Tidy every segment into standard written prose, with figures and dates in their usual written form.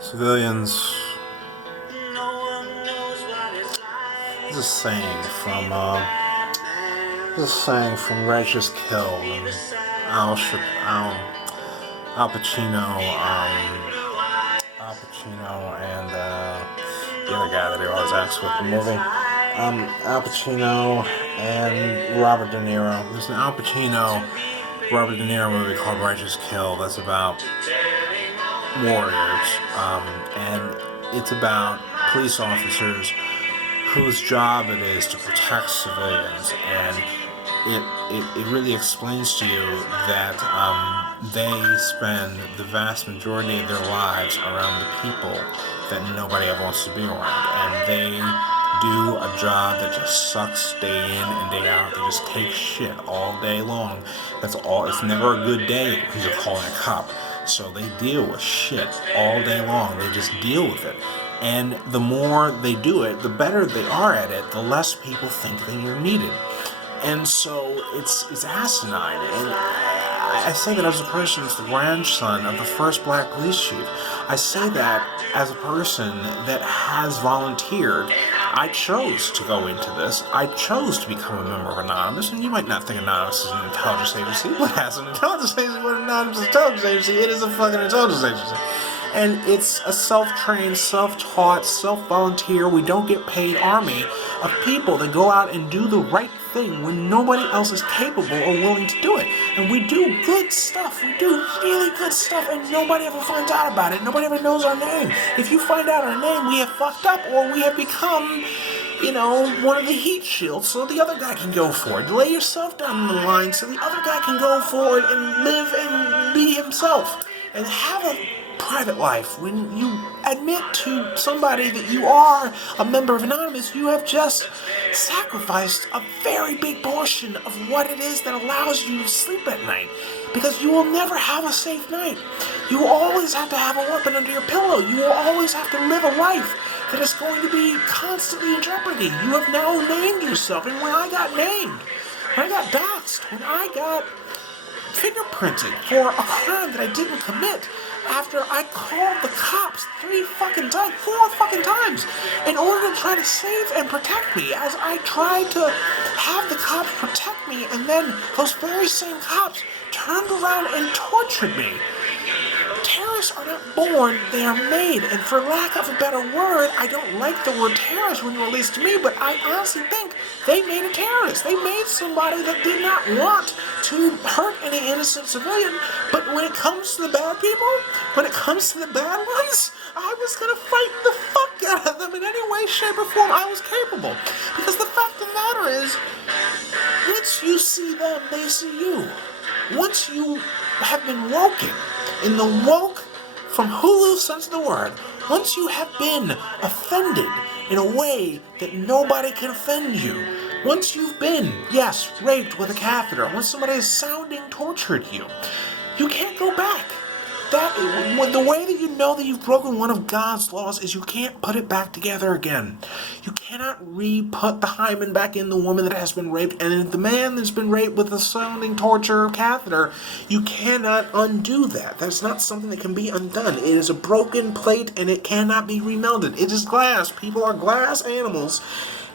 Civilians. This is a saying from Righteous Kill. Al Pacino, and the other guy that he always acts with in the movie. Al Pacino and Robert De Niro. There's an Al Pacino, Robert De Niro movie called Righteous Kill that's about warriors, and it's about police officers whose job it is to protect civilians, and it really explains to you that they spend the vast majority of their lives around the people that nobody ever wants to be around, and they do a job that just sucks day in and day out. They just take shit all day long. That's all. It's never a good day when you're calling a cop. So they deal with shit all day long. They just deal with it. And the more they do it, the better they are at it, the less people think they're needed. And so it's asinine. And I say that as a person that's the grandson of the first black police chief. I say that as a person that has volunteered. I chose to go into this. I chose to become a member of Anonymous, and you might not think Anonymous is an intelligence agency, but as an intelligence agency, what Anonymous is an intelligence agency, it is a fucking intelligence agency. And it's a self-trained, self-taught, self-volunteer, we don't get paid army of people that go out and do the right thing when nobody else is capable or willing to do it. And we do good stuff. We do really good stuff, and nobody ever finds out about it. Nobody ever knows our name. If you find out our name, we have fucked up, or we have become, one of the heat shields so the other guy can go for it. Lay yourself down the line so the other guy can go for it and live and be himself. And have a private life. When you admit to somebody that you are a member of Anonymous, you have just sacrificed a very big portion of what it is that allows you to sleep at night. Because you will never have a safe night. You will always have to have a weapon under your pillow. You will always have to live a life that is going to be constantly in jeopardy. You have now named yourself. And when I got named, when I got doxxed, when I got fingerprinted for a crime that I didn't commit, after I called the cops 4 fucking times, in order to try to save and protect me, as I tried to have the cops protect me, and then those very same cops turned around and tortured me. Terrorists are not born, they are made, and for lack of a better word, I don't like the word terrorist when released to me, but I honestly think they made a terrorist. They made somebody that did not want to hurt any innocent civilian, but when it comes to the bad people, when it comes to the bad ones, I was going to fight the fuck out of them in any way, shape, or form I was capable. Because the fact of the matter is, once you see them, they see you. Once you have been woken, in the woke from Hulu sense of the word, once you have been offended in a way that nobody can offend you, once you've been, yes, raped with a catheter, once somebody has sounding tortured you, you can't go back. The way that you know that you've broken one of God's laws is you can't put it back together again. You cannot re-put the hymen back in the woman that has been raped, and the man that's been raped with a sounding torture catheter, you cannot undo that. That's not something that can be undone. It is a broken plate, and it cannot be remelded. It is glass. People are glass animals,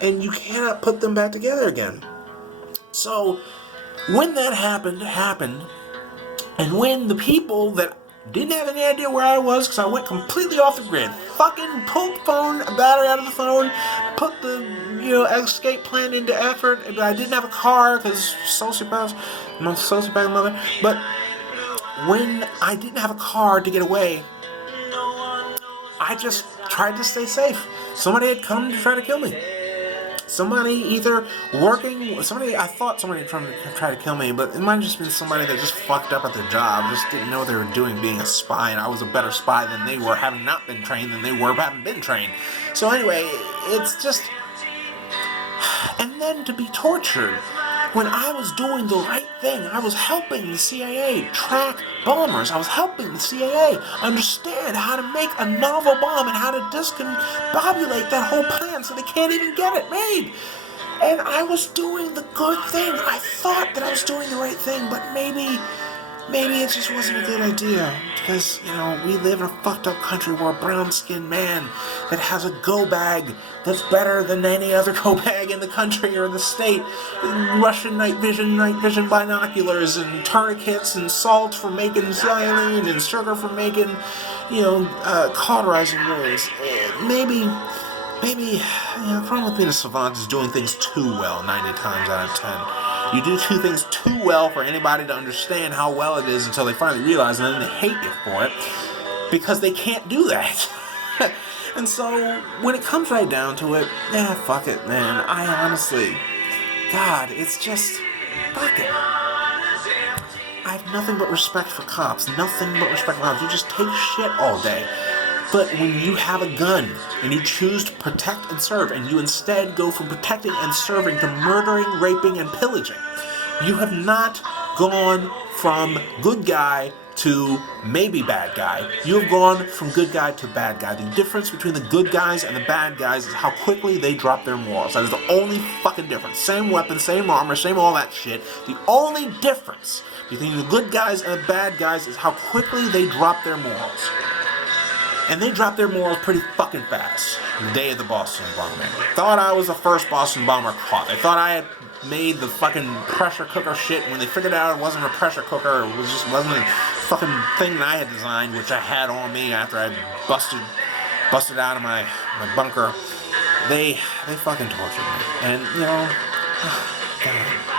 and you cannot put them back together again. So, when that happened, and when the people that didn't have any idea where I was, because I went completely off the grid. Fucking pulled the phone, a battery out of the phone, put the, escape plan into effort. I didn't have a car, because sociopath mother. But when I didn't have a car to get away, I just tried to stay safe. Somebody had come to try to kill me. I thought somebody had tried to kill me, but it might have just been somebody that just fucked up at their job, just didn't know what they were doing being a spy, and I was a better spy than they were, having not been trained than they were, having been trained. So anyway, it's just... And then to be tortured when I was doing the right thing. I was helping the CIA track bombers. I was helping the CIA understand how to make a novel bomb and how to discombobulate that whole plan so they can't even get it made. And I was doing the good thing. I thought that I was doing the right thing, but maybe it just wasn't a good idea. Because, we live in a fucked up country where a brown-skinned man that has a go bag that's better than any other go bag in the country or the state. Russian night vision binoculars and tourniquets and salt for making xylene and sugar for making, cauterizing wounds. Maybe, the problem with being a savant is doing things too well 90 times out of 10. You do two things too well for anybody to understand how well it is until they finally realize, and then they hate you for it because they can't do that. And so, when it comes right down to it, fuck it, man. I honestly, God, it's just, fuck it. I have nothing but respect for cops. Nothing but respect for cops. You just take shit all day. But when you have a gun and you choose to protect and serve, and you instead go from protecting and serving to murdering, raping, and pillaging, you have not gone from good guy to maybe bad guy. You have gone from good guy to bad guy. The difference between the good guys and the bad guys is how quickly they drop their morals. That is the only fucking difference. Same weapon, same armor, same all that shit. The only difference between the good guys and the bad guys is how quickly they drop their morals. And they dropped their morals pretty fucking fast. The day of the Boston bombing. Thought I was the first Boston bomber caught. They thought I had made the fucking pressure cooker shit. When they figured out it wasn't a pressure cooker, it wasn't a fucking thing that I had designed, which I had on me after I busted out of my bunker. They fucking tortured me. And, God.